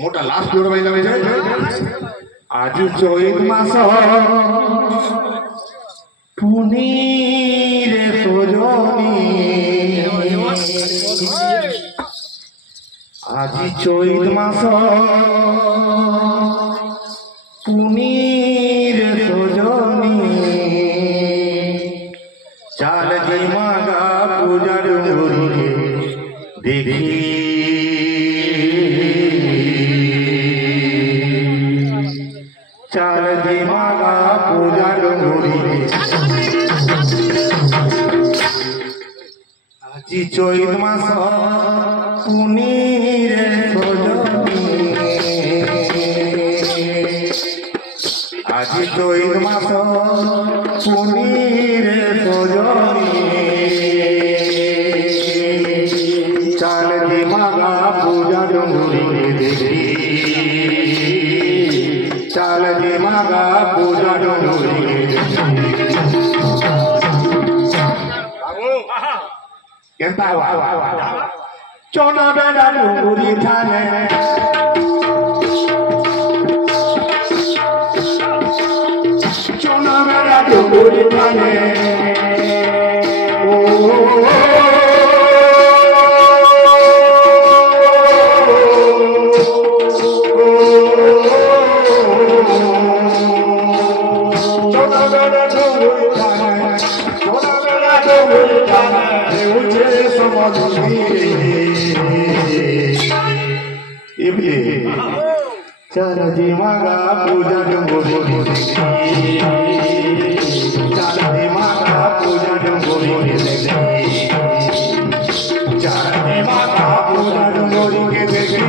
मोटा लास्ट जोड़ बाइला में जाए आज चैत मास पुनीर सजनी आज चैत मास पुनीर सजनी चाल जयमागा पूजा डोरी देखी चाल जयमागा पूजा डोरी आज चैत मास पुनीर सजनी आज चैत मास पुनीर सजनी चाल जयमागा पूजा डोरी देखी चाल जयमागा पूजा डोरी केंता चोना बेड़ा डोरी थाने चोना बेड़ा डोरी थाने चाल जयमागा पूजा डोरी चाल जयमागा पूजा डोरी चाल जयमागा पूजा डोरी के देखी